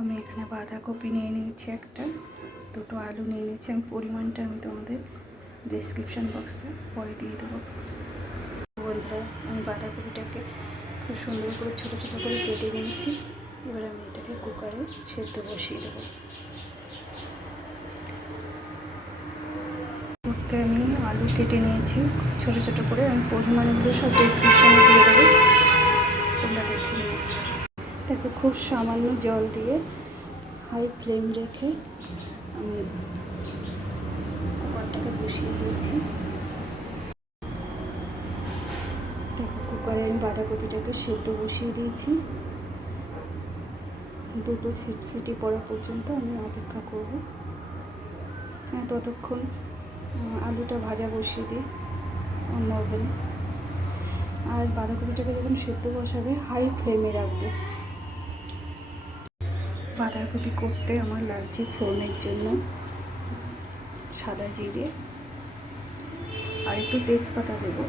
আমি এখানে বাঁধাকপি নিয়ে নিয়েছি একটা, দুটো আলু নিয়ে নিয়েছি। আমি পরিমাণটা আমি তোমাদের ডেসক্রিপশান বক্সে পরে দিয়ে দেবো। বন্ধুরা, আমি বাঁধাকপিটাকে খুব সুন্দর করে ছোটো ছোটো করে কেটে নিয়েছি। এবার আমি এটাকে কুকারে সেদ্ধ বসিয়ে দেবো। করতে আমি আলু কেটে নিয়েছি ছোটো ছোটো করে। আমি পরিমাণগুলো সব ডেসক্রিপশানে দিয়ে দেবো, তোমরা দেখে নিও। দেখো, খুব সামান্য জল দিয়ে হাই ফ্লেম রেখে আমি কুকারটাকে বসিয়ে দিয়েছি। দেখো, কুকারে আমি বাঁধাকপিটাকে সেদ্ধ বসিয়ে দিয়েছি। দুটো সিটি পড়া পর্যন্ত আমি অপেক্ষা করব। ততক্ষণ আলুটা ভাজা বসিয়ে দিই অন্য ওভেনে। আর বাঁধাকপিটাকে যখন সেদ্ধ বসাবে হাই ফ্লেমে রাখবে। বাঁধাকপি করতে আমার লাগছে ফোড়নের জন্য সাদা জিরে আর একটু তেজপাতা দেবো।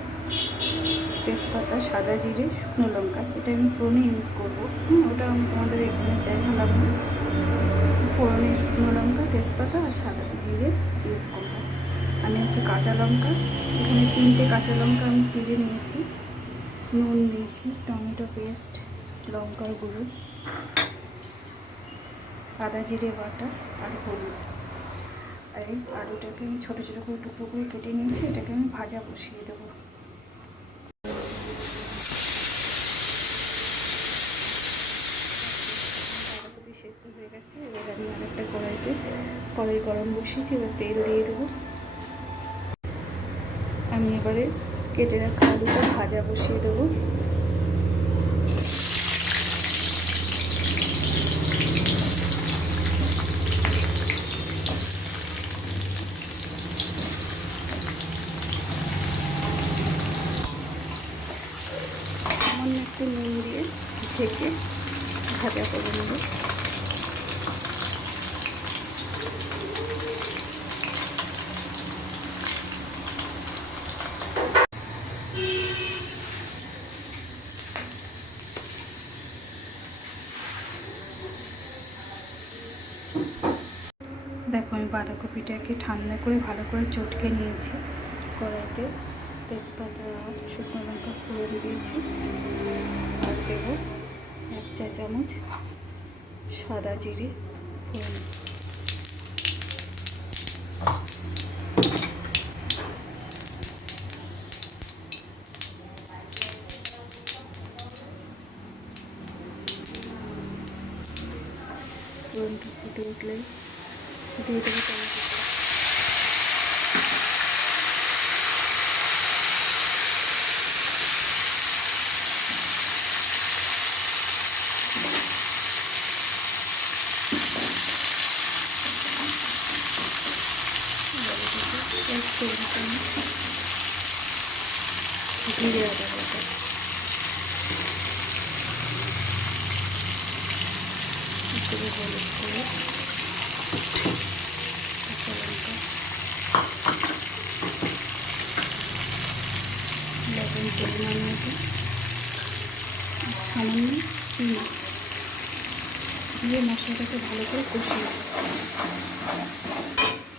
তেজপাতা, সাদা জিরে, শুকনো লঙ্কা, এটা আমি ফোড়নে ইউজ করবো। ওটা আমি তোমাদের এখানে দেখালাম না। ফোড়নে শুকনো লঙ্কা, তেজপাতা আর সাদা জিরে ইউজ করবো। আমি হচ্ছে কাঁচা লঙ্কা, এখানে 3টে কাঁচা লঙ্কা আমি চিড়ে নিয়েছি। নুন নিয়েছি, টমেটো পেস্ট, লঙ্কার গুঁড়ো, আদা জিরে বাটা আর হলুদ। আর এই আলুটাকে আমি ছোটো ছোটো করে টুকরো করে কেটে নিয়েছি। এটাকে আমি ভাজা বসিয়ে দেবো। বাঁধাকপি সেদ্ধ হয়ে গেছে। এবার আমি আরেকটা কড়াই গরম বসিয়েছি। এবার তেল দিয়ে দেবো। আমি এবারে কেটে রাখা আলুটা ভাজা বসিয়ে দেবো। সামান্য একটু নুন দিয়ে ঢেকে ভাজা করে নেব। দেখো, আমি বাঁধাকপিটাকে ঠান্ডা করে ভালো করে চটকে নিয়েছি। কড়াইতে তেজপাতা আর শুকনো লঙ্কা ফোড়ন দিয়েছি। আর দেবো 1 চা চামচ সাদা জিরে ফোড়ন। ফোড়নটা ফুটে উঠলে দিয়ে দেবো টমেটো। জিরে আদা বাটা, হলুদ করে কাঁচা লঙ্কা, লবণ পরিমাণ মতো, সামান্য চিনি দিয়ে মশলাটাকে ভালো করে কষিয়ে নেব।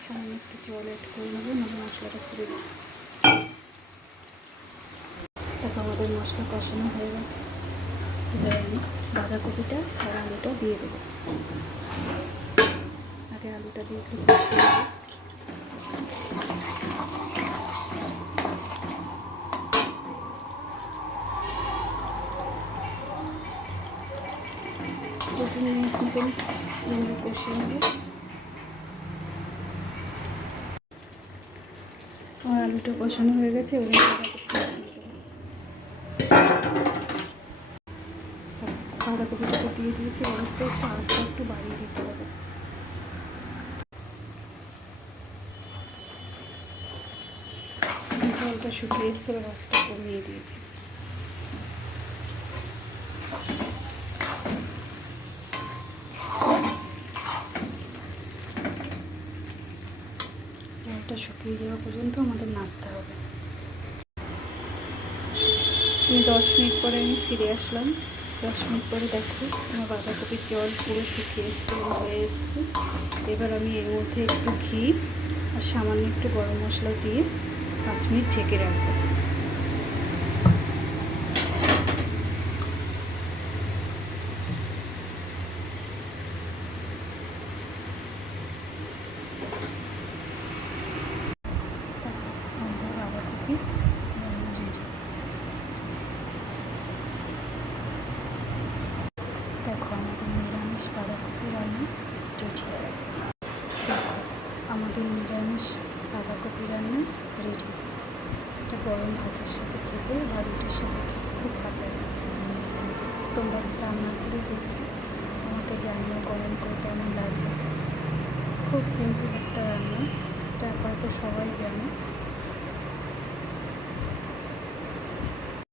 সামান্য একটু জল অ্যাড করে নেবো, নাহলে মশলাটা পুড়ে যাবে। দেখো, আমাদের মশলা কষানো হয়ে গেছে। এবার আমি বাঁধাকপিটা আর আলুটা দিয়ে দেবো। আগে আলুটা দিয়ে একটু কষিয়ে নেব। কষিয়ে নেব। আমার আলুটা কষানো হয়ে গেছে। বাঁধাকপিটাকে দিয়ে দিয়েছি। অবস্থায় একটু আস্তে একটু বাড়িয়ে দিতে হবে। জলটা শুকিয়ে এসে আস্তে কমিয়ে দিয়েছি। জলটা শুকিয়ে যাওয়া পর্যন্ত আমাদের নাড়তে হবে। 10 মিনিট পরে আমি ফিরে আসলাম। 10 মিনিট পরে দেখো আমার বাঁধাকপির জল পুরো শুকিয়ে এসছে, হয়ে এসছে। এবার আমি এর মধ্যে একটু ঘি আর সামান্য একটু গরম মশলা দিয়ে 5 মিনিট ঢেকে রাখবো। আমাদের বাঁধাকপি রেডি। দেখো আমাদের নিরামিষ বাঁধাকপি রান্না রেডি। দেখো আমাদের নিরামিষ বাঁধাকপি রান্না রেডি। এটা গরম ভাতের সাথে খেতে বা রুটির সাথে খেতে খুব ভালো লাগে। তোমরা রান্না করে দেখে আমাকে জানিও কমেন্ট করে কেমন লাগবে। খুব সিম্পল একটা রান্না, এটা আপাতত সবাই জানে।